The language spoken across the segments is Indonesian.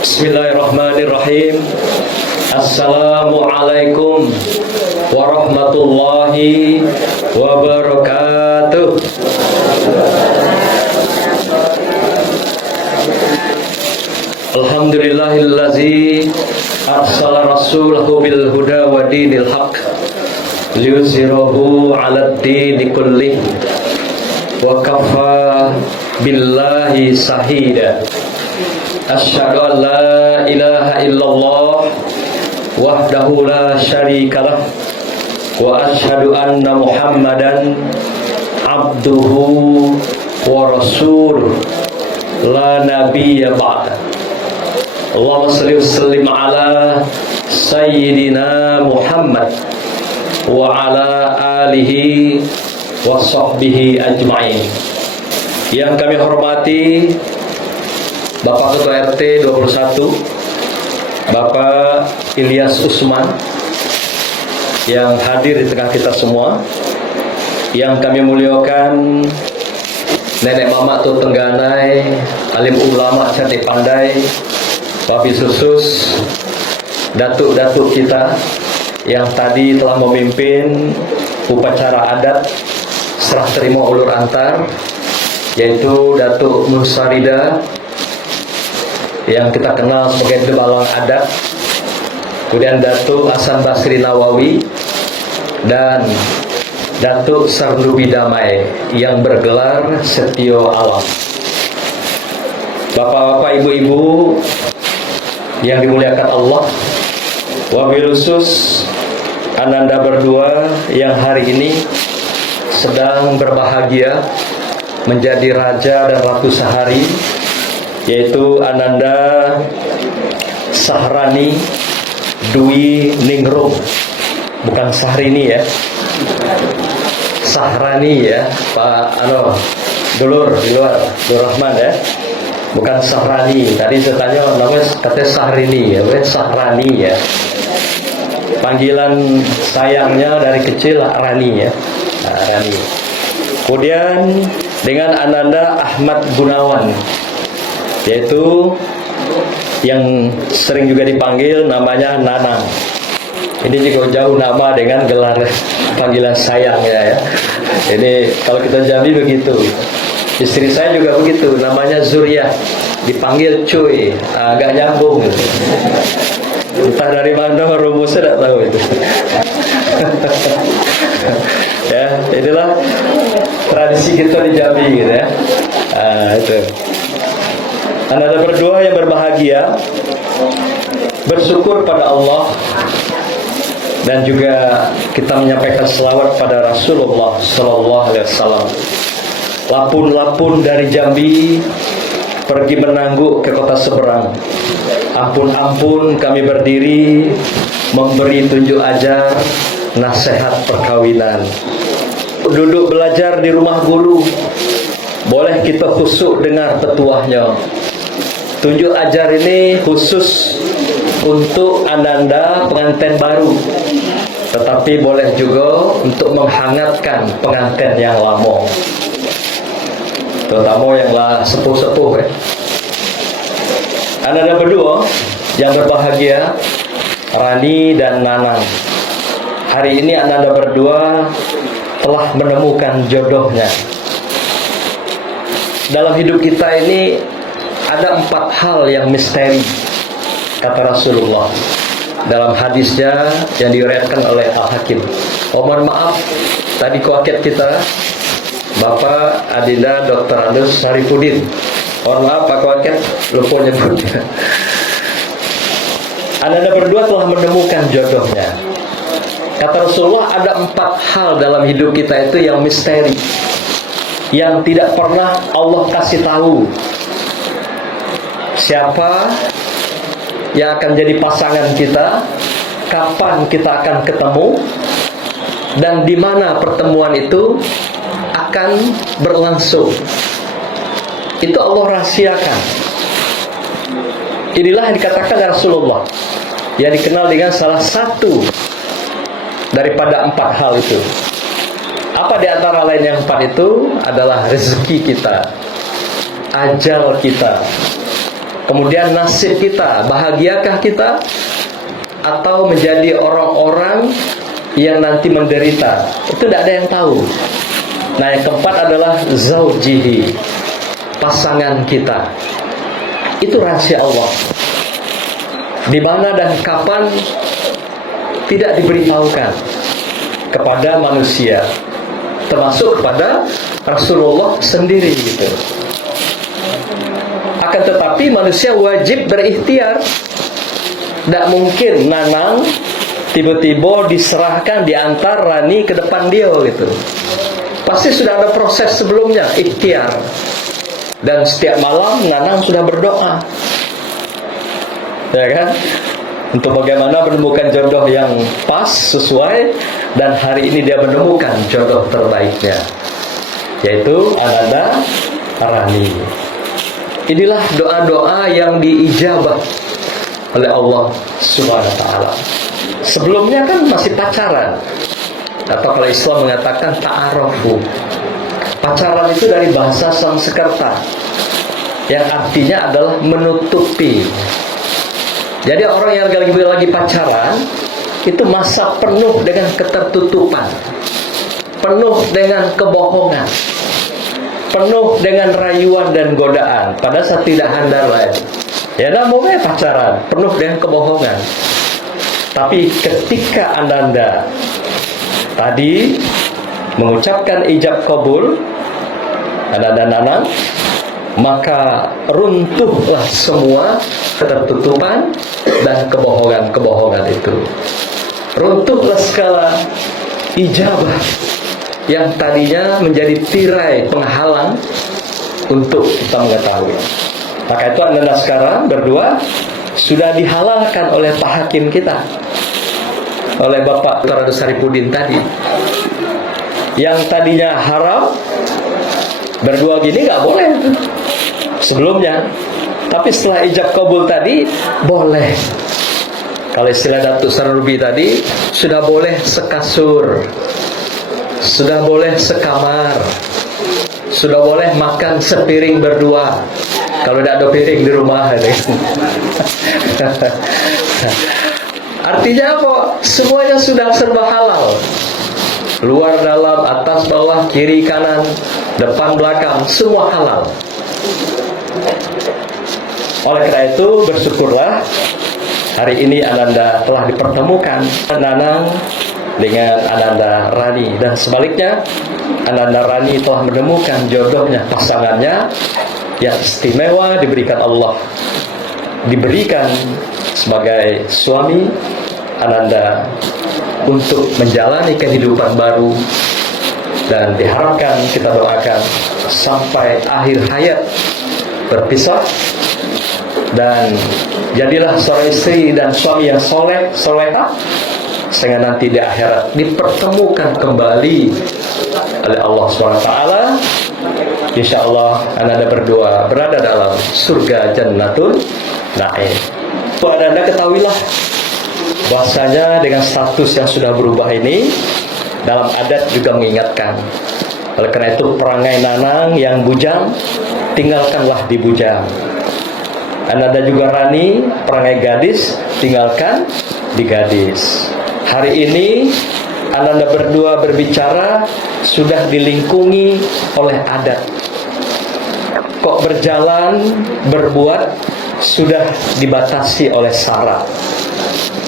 Bismillahirrahmanirrahim. Assalamualaikum warahmatullahi wabarakatuh. Alhamdulillahillazi arsala rasulahu bil huda wa dinil haq liyuzhirahu 'alad dini kullih wa kafa billahi shahida. Asyhadu an la ilaha illallah wahdahu la syarikalah wa asyhadu anna Muhammadan abduhu wa rasuluh la nabiyya ba'da. Allahumma shalli wa sallim ala sayyidina Muhammad wa ala alihi wa sahbihi ajma'in. Yang kami hormati Bapak Ketua RT 21 Bapak Ilyas Usman yang hadir di tengah kita semua, yang kami muliakan Nenek Mama Tut Tengganai, alim ulama cantik pandai, Babi Susus, datuk-datuk kita yang tadi telah memimpin upacara adat serah terima ulur antar, yaitu Datuk Nusarida yang kita kenal sebagai Debalang Adat, kemudian Datuk Hasan Basri Nawawi, dan Datuk Sarnubi Damai yang bergelar Setio Alam. Bapak-bapak, ibu-ibu yang dimuliakan Allah, wabil khusus Ananda berdua yang hari ini sedang berbahagia menjadi raja dan ratu sehari, yaitu Ananda Sahrani Dwi Ningrum, bukan Sahrini ya, Sahrani ya, Pak Dulur di luar, Nur Rahman ya, bukan Sahrani. Tadi saya tanya namanya katanya Sahrini ya, bukan Sahrani ya. Panggilan sayangnya dari kecil Rani ya, Rani. Kemudian dengan Ananda Ahmad Gunawan, yaitu yang sering juga dipanggil namanya Nanang. Ini juga jauh nama dengan gelar panggilan sayang ya. Ini kalau kita Jambi begitu. Istri saya juga begitu, namanya Zuriyah, dipanggil Cuy, agak nyambung. Entah dari mana rumusnya tidak tahu itu. Ya, inilah tradisi kita di Jambi gitu ya. Itu. Anda berdua yang berbahagia, bersyukur pada Allah, dan juga kita menyampaikan selawat pada Rasulullah Sallallahu Alaihi Wasallam. Lapun-lapun dari Jambi pergi menangguk ke kota seberang. Ampun-ampun kami berdiri memberi tunjuk ajar nasihat perkawinan. Duduk belajar di rumah guru, boleh kita khusyuk dengar petuahnya. Tunjuk ajar ini khusus untuk Ananda pengantin baru, tetapi boleh juga untuk menghangatkan pengantin yang lama, terutama yang sepuh-sepuh ya. Ananda berdua yang berbahagia, Rani dan Nanang, hari ini Ananda berdua telah menemukan jodohnya. Dalam hidup kita ini ada 4 hal yang misteri, kata Rasulullah dalam hadisnya yang diriwayatkan oleh Al-Hakim. Mohon maaf tadi kuaket kita Bapak Adinda Dr. Andus Sarifudin. Mohon maaf Pak Kuaket, lupa nyebut. Anda berdua telah menemukan jodohnya. Kata Rasulullah ada 4 hal dalam hidup kita itu yang misteri, yang tidak pernah Allah kasih tahu siapa yang akan jadi pasangan kita, kapan kita akan ketemu, dan di mana pertemuan itu akan berlangsung. Itu Allah rahasiakan. Inilah yang dikatakan Rasulullah, yang dikenal dengan salah satu daripada 4 hal itu. Apa di antara lain yang 4 itu? Adalah rezeki kita, ajal kita, Kemudian nasib kita, bahagiakah kita atau menjadi orang-orang yang nanti menderita? Itu tidak ada yang tahu. Nah, yang keempat adalah zaujihi, pasangan kita. Itu rahasia Allah. Di mana dan kapan tidak diberitahukan kepada manusia, termasuk kepada Rasulullah sendiri gitu. Akan tetapi manusia wajib berikhtiar. Tidak mungkin Nanang tiba-tiba diserahkan, diantar Rani ke depan dia gitu. Pasti sudah ada proses sebelumnya, ikhtiar. Dan setiap malam Nanang sudah berdoa, ya kan, untuk bagaimana menemukan jodoh yang pas, sesuai. Dan hari ini dia menemukan jodoh terbaiknya, yaitu Ananda Rani. Inilah doa-doa yang diijabah oleh Allah Subhanahu wa ta'ala. Sebelumnya kan masih pacaran, atau kalau Islam mengatakan ta'arufu. Pacaran itu dari bahasa Sanskerta yang artinya adalah menutupi. Jadi orang yang lagi pacaran itu masa penuh dengan ketertutupan, penuh dengan kebohongan, penuh dengan rayuan dan godaan. Pada saat tidak handal lagi, ya namanya pacaran penuh dengan kebohongan. Tapi ketika Ananda tadi mengucapkan ijab kabul, Ananda Nanang, maka runtuhlah semua ketertutupan dan kebohongan-kebohongan itu. Runtuhlah segala ijabah yang tadinya menjadi tirai penghalang untuk kita mengetahui. Maka itu Anda sekarang berdua sudah dihalalkan oleh Pak Hakim kita, oleh Bapak Dr. Saripudin tadi. Yang tadinya haram, berdua gini nggak boleh sebelumnya. Tapi setelah ijab kabul tadi, boleh. Kalau istilah Datuk Sarubi tadi, sudah boleh sekasur, sudah boleh sekamar, sudah boleh makan sepiring berdua. Kalau tidak ada piring di rumah. Artinya apa? Semuanya sudah serba halal. Luar dalam, atas bawah, kiri kanan, depan belakang, semua halal. Oleh karena itu bersyukurlah hari ini Ananda telah dipertemukan Nanang dengan Ananda Rani, dan sebaliknya Ananda Rani telah menemukan jodohnya, pasangannya yang istimewa diberikan Allah, diberikan sebagai suami Ananda untuk menjalani kehidupan baru. Dan diharapkan, kita doakan sampai akhir hayat berpisah, dan jadilah seorang istri dan suami yang soleh, solehah, sehingga nanti di akhirat dipertemukan kembali oleh Allah SWT. Insya Allah Anda berdua berada dalam surga Jannatul Na'im. Anda ketahuilah bahwasanya dengan status yang sudah berubah ini, dalam adat juga mengingatkan. Oleh karena itu perangai Nanang yang bujang, tinggalkanlah di bujang. Ananda juga Rani, perangai gadis, tinggalkan di gadis. Hari ini Ananda berdua berbicara sudah dilingkungi oleh adat. Kok berjalan, berbuat sudah dibatasi oleh syarat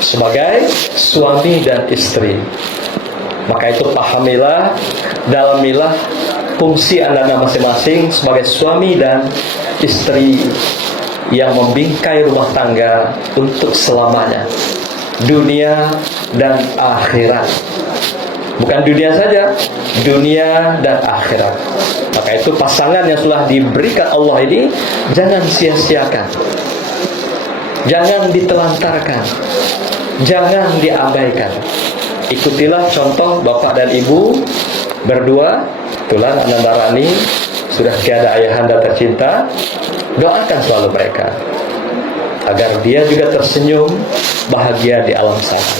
sebagai suami dan istri. Maka itu pahamilah, dalamilah fungsi Anda masing-masing sebagai suami dan istri yang membingkai rumah tangga untuk selamanya, dunia dan akhirat. Bukan dunia saja, dunia dan akhirat. Maka itu pasangan yang telah diberikan Allah ini jangan sia-siakan, jangan ditelantarkan, jangan diabaikan. Ikutilah contoh bapak dan ibu berdua. Kebetulan Ananda Rani sudah tiada ayahanda tercinta. Doakan selalu mereka agar dia juga tersenyum bahagia di alam sana.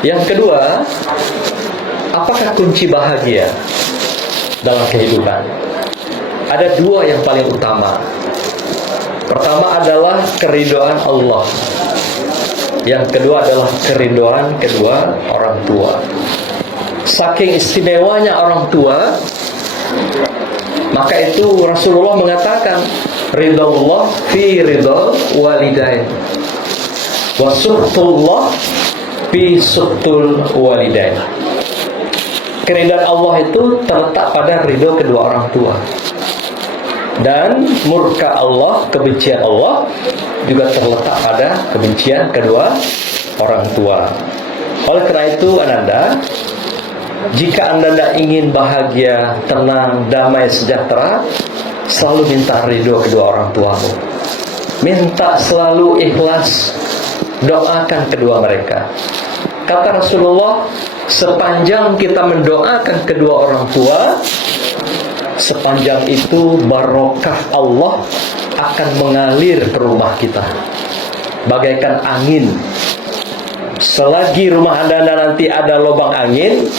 Yang kedua, apakah kunci bahagia dalam kehidupan? Ada dua yang paling utama. Pertama adalah keridhaan Allah. Yang kedua adalah keridhaan kedua orang tua. Saking istimewanya orang tua, maka itu Rasulullah mengatakan, ridallah fi ridal walidain, wa suhtullah fi suhtul walidain. Keridhaan Allah itu terletak pada ridho kedua orang tua. Dan murka Allah, kebencian Allah juga terletak pada kebencian kedua orang tua. Oleh karena itu Ananda, jika Ananda ingin bahagia, tenang, damai, sejahtera, selalu minta ridho kedua orang tuamu. Minta selalu ikhlas, doakan kedua mereka. Kata Rasulullah, sepanjang kita mendoakan kedua orang tua, sepanjang itu barokah Allah akan mengalir ke rumah kita bagaikan angin. Selagi rumah Anda nanti ada lubang angin,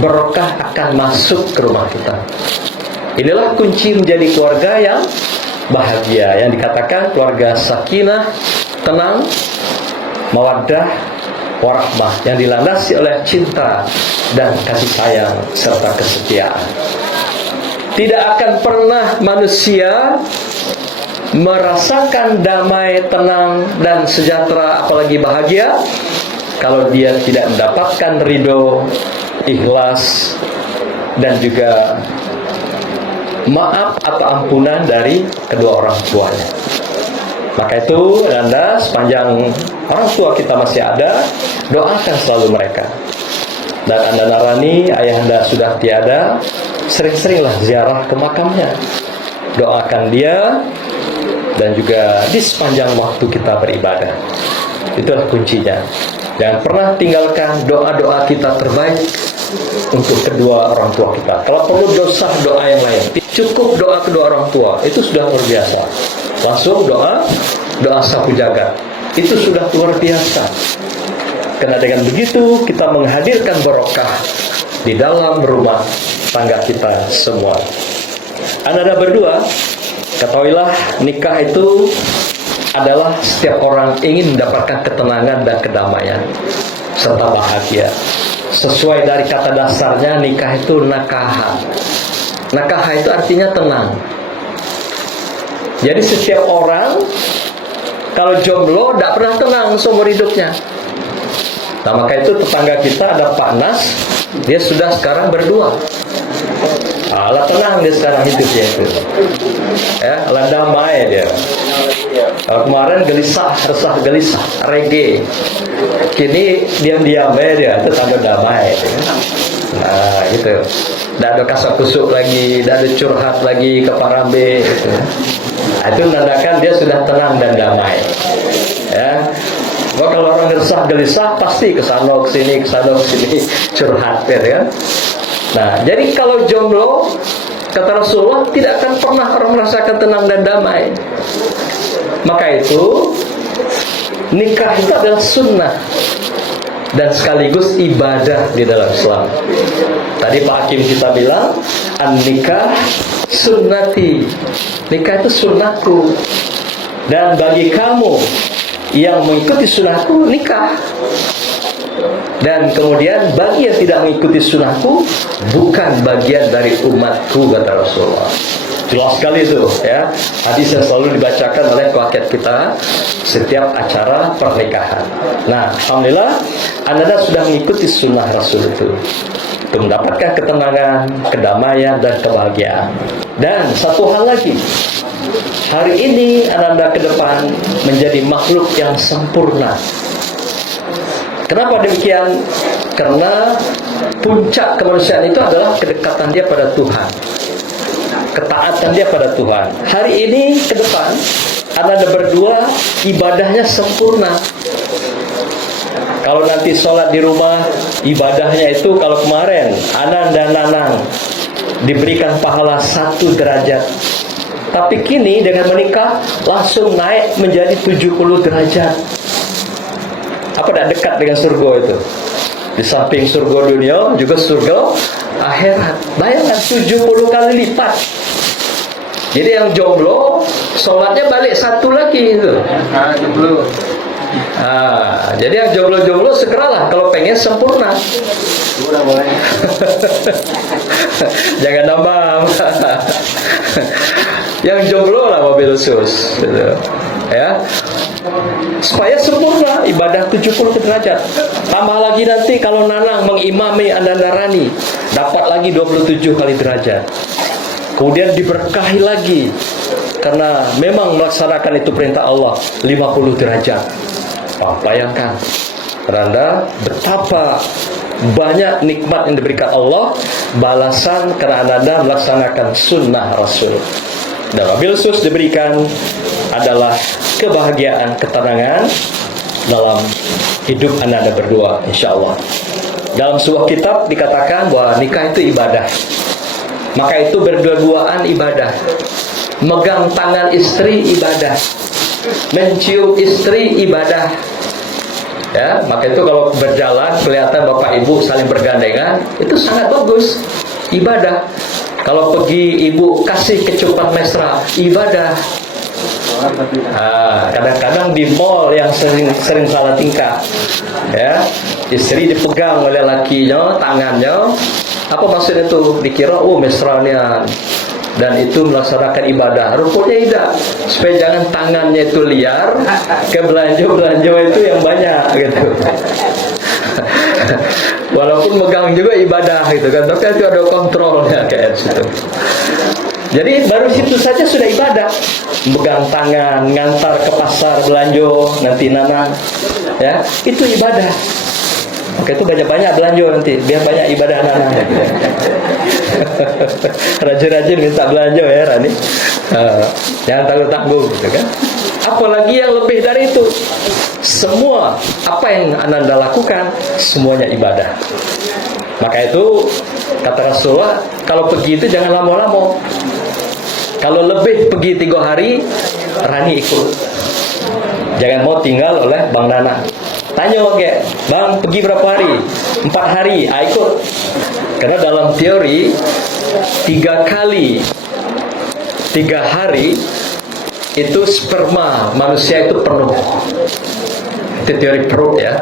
berkah akan masuk ke rumah kita. Inilah kunci menjadi keluarga yang bahagia, yang dikatakan keluarga sakinah, tenang, mawaddah, warahmah, yang dilandasi oleh cinta dan kasih sayang serta kesetiaan. Tidak akan pernah manusia merasakan damai, tenang, dan sejahtera, apalagi bahagia, kalau dia tidak mendapatkan ridho, ikhlas, dan juga maaf atau ampunan dari kedua orang tuanya. Maka itu Anda, sepanjang orang tua kita masih ada, doakan selalu mereka. Dan Anda narani ayah Anda sudah tiada, sering-seringlah ziarah ke makamnya, doakan dia, dan juga di sepanjang waktu kita beribadah. Itulah kuncinya. Jangan pernah tinggalkan doa-doa kita terbaik untuk kedua orang tua kita. Kalau perlu dosa, doa yang lain, cukup doa kedua orang tua, itu sudah luar biasa. Langsung doa sapu jagat, itu sudah luar biasa. Karena dengan begitu kita menghadirkan barokah di dalam rumah tangga kita semua. Anda berdua, ketahuilah nikah itu adalah setiap orang ingin mendapatkan ketenangan dan kedamaian serta bahagia. Sesuai dari kata dasarnya, nikah itu nakaha. Nakaha itu artinya tenang. Jadi setiap orang kalau jomblo tidak pernah tenang seumur hidupnya. Nah, maka itu tetangga kita ada Pak Nas, dia sudah sekarang berdua. Alah tenang dia sekarang hidupnya itu. Ya, alah damai dia. Kalau kemarin gelisah, resah gelisah, reggae. Kini diam-diam dia, itu tambah damai. Nah, gitu. Tidak ada kasak kusuk lagi, tidak ada curhat lagi ke parambe. Gitu. Nah, itu menandakan dia sudah tenang dan damai. Ya. Kalau orang resah gelisah pasti kesana kesini curhat, ya kan? Nah, jadi kalau jomblo, kata Rasulullah, tidak akan pernah orang merasakan tenang dan damai. Maka itu nikah itu adalah sunnah dan sekaligus ibadah di dalam Islam. Tadi Pak Hakim kita bilang, an-nikah sunnati. Nikah itu sunnahku. Dan bagi kamu yang mengikuti sunnahku, nikah. Dan kemudian bagi yang tidak mengikuti sunnahku, bukan bagian dari umatku, kata Rasulullah. Jelas sekali itu, ya. Hadis yang selalu dibacakan oleh keluarga kita setiap acara pernikahan. Nah, alhamdulillah, Anda sudah mengikuti sunnah Rasul itu untuk mendapatkan ketenangan, kedamaian, dan kebahagiaan. Dan satu hal lagi, hari ini Anda ke depan menjadi makhluk yang sempurna. Kenapa demikian? Karena puncak kemanusiaan itu adalah kedekatan dia pada Tuhan, ketaatan dia pada Tuhan. Hari ini ke depan Anda berdua ibadahnya sempurna. Kalau nanti sholat di rumah, ibadahnya itu kalau kemarin Anan dan Nanang diberikan pahala 1 derajat, tapi kini dengan menikah langsung naik menjadi 70 derajat. Apa tidak dekat dengan surga itu? Di samping surga dunia, juga surga akhirat. Bayangkan 70 kali lipat. Jadi yang jomblo sholatnya balik satu lagi itu. Jomblo. Jadi yang jomblo-jomblo segeralah kalau pengen sempurna. Udah boleh. Jangan nambah. Yang jomblo lah mobil khusus gitu. Ya, supaya sempurna ibadah 70 derajat. Tambah lagi nanti kalau Nanang mengimami Ananda Rani, dapat lagi 27 kali derajat. Kemudian diberkahi lagi karena memang melaksanakan itu perintah Allah, 50 derajat. Bayangkan Anda betapa banyak nikmat yang diberikan Allah, balasan karena Anda melaksanakan sunnah Rasul. Dan mobil khusus diberikan adalah kebahagiaan, ketenangan dalam hidup Anda berdua, insya Allah. Dalam sebuah kitab dikatakan bahwa nikah itu ibadah. Maka itu berdua-duaan ibadah. Megang tangan istri ibadah. Mencium istri ibadah. Ya, maka itu kalau berjalan kelihatan bapak ibu saling bergandengan, itu sangat bagus, ibadah. Kalau pergi ibu kasih kecupan mesra, ibadah. Kadang-kadang di mall yang sering salah tingkah, ya, istri dipegang oleh lakinya tangannya. Apa maksudnya itu? Dikira mesranya, dan itu melaksanakan ibadah. Rupanya tidak, supaya jangan tangannya itu liar ke belanja itu yang banyak gitu. Walaupun megang juga ibadah gitu kan, tapi itu ada kontrolnya kayak situ. Jadi baru situ saja sudah ibadah. Megang tangan, ngantar ke pasar belanja nanti Nanang, ya, itu ibadah. Oke, itu banyak-banyak belanja nanti, biar banyak ibadah Nanang. Rajin-rajin minta belanja ya Rani. Jangan tanggung-tanggung gitu kan. Apalagi yang lebih dari itu, semua apa yang Ananda lakukan semuanya ibadah. Maka itu kata Rasulullah, kalau pergi itu jangan lama-lama. Kalau lebih pergi 3 hari, Rani ikut. Jangan mau tinggal oleh Bang Nana. Tanya oke, Bang pergi berapa hari? 4 hari, ikut. Karena dalam teori 3 kali 3 hari itu sperma manusia itu penuh. Itu teori perut ya.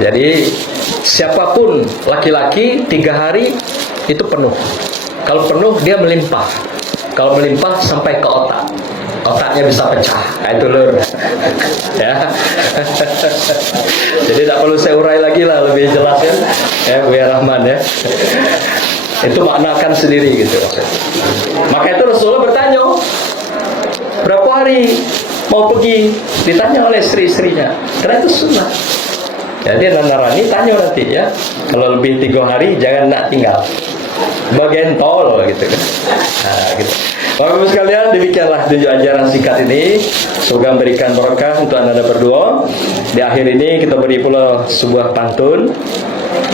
Jadi siapapun laki-laki 3 hari itu penuh. Kalau penuh dia melimpah. Kalau melimpah sampai ke otak, otaknya bisa pecah. Itu lur. Ya. Jadi tidak perlu saya urai lagi lah, lebih jelas ya, Buya Rahman ya. Itu maknakan sendiri gitu. Maka itu Rasulullah bertanya, berapa hari mau pergi? Ditanya oleh istri-istrinya. Karena itu sunnah. Jadi Nanda Rani tanya nanti ya, kalau lebih 3 hari jangan nak tinggal. Bagian tol gitu kan. Gitu. Bapak-Ibu sekalian, demikianlah tunjuk ajaran singkat ini. Semoga memberikan berkah untuk Anda berdua. Di akhir ini kita beri pula sebuah pantun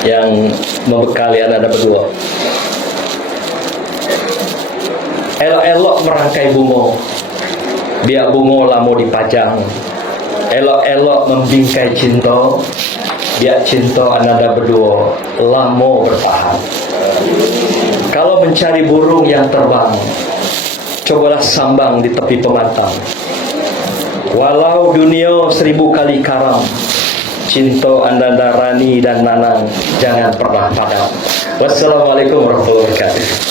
yang membekali Anda berdua. Elok-elok merangkai bunga, biar bunga lamo dipajang. Elok-elok membingkai cinta, biar cinta Anda berdua lamo bertahan. Kalau mencari burung yang terbang, cobalah sambang di tepi pemantang. Walau dunia 1000 kali karam, cinta Ananda Rani dan Nanang jangan pernah padam. Wassalamualaikum warahmatullahi wabarakatuh.